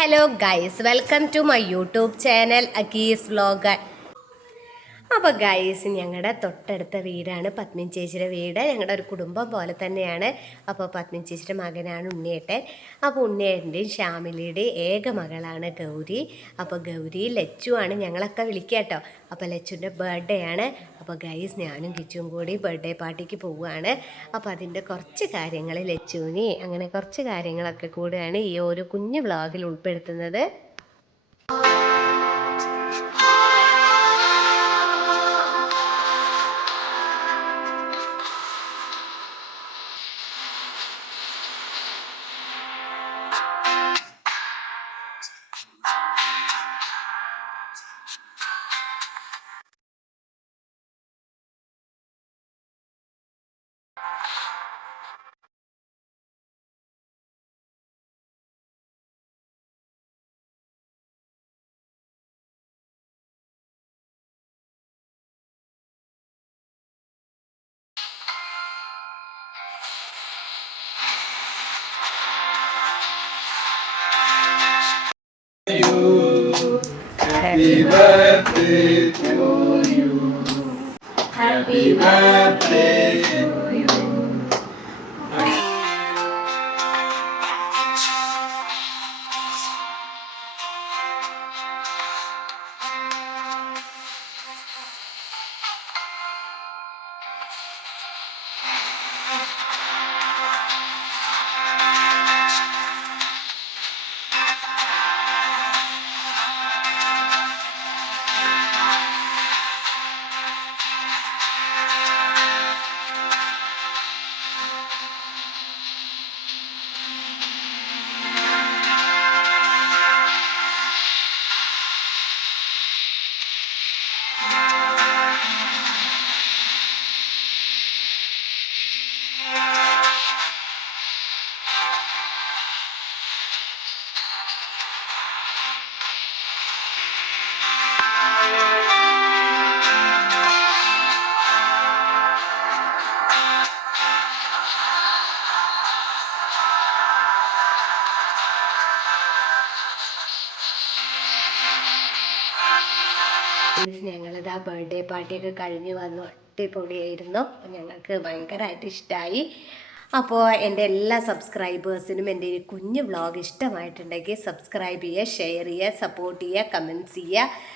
Hello guys, welcome to my YouTube channel Akkis vlog. അപ്പോൾ guys, ഞങ്ങളുടെ തൊട്ടടുത്ത വീടാണ് പത്മിൻ ചേച്ചിയുടെ വീട്. ഞങ്ങളുടെ ഒരു കുടുംബം പോലെ തന്നെയാണ്. അപ്പോൾ പത്മിൻ ചേച്ചിയുടെ മകനാണ് ഉണ്ണിയേട്ടൻ. അപ്പോൾ ഉണ്ണിയേട്ടൻ്റെയും ശ്യാമിലിയുടെയും ഏക മകളാണ് ഗൗരി. അപ്പോൾ ഗൗരി ലച്ചു ആണ് ഞങ്ങളൊക്കെ വിളിക്കുക കേട്ടോ. അപ്പോൾ ലച്ചുവിൻ്റെ ബർത്ത്ഡേ ആണ്. അപ്പോൾ ഗൈസ്, ഞാനും കിച്ചും കൂടി ബർത്ത്ഡേ പാർട്ടിക്ക് പോവുകയാണ്. അപ്പോൾ അതിൻ്റെ കുറച്ച് കാര്യങ്ങൾ ലച്ചുവിന് അങ്ങനെ കുറച്ച് കാര്യങ്ങളൊക്കെ കൂടെയാണ് ഈ ഒരു കുഞ്ഞു വ്ളോഗിൽ ഉൾപ്പെടുത്തുന്നത്. Happy birthday to you. Happy birthday to you. ഞങ്ങളിതാ ബർത്ത്ഡേ പാർട്ടിയൊക്കെ കഴിഞ്ഞ് വന്നു. അടിപൊളിയായിരുന്നു. ഞങ്ങൾക്ക് ഭയങ്കരമായിട്ട് ഇഷ്ടമായി. അപ്പോൾ എൻ്റെ എല്ലാ സബ്സ്ക്രൈബേഴ്സിനും എൻ്റെ ഈ കുഞ്ഞു വ്ളോഗ് ഇഷ്ടമായിട്ടുണ്ടെങ്കിൽ സബ്സ്ക്രൈബ് ചെയ്യുക, ഷെയർ ചെയ്യുക, സപ്പോർട്ട് ചെയ്യുക, കമൻറ്റ്സ് ചെയ്യുക.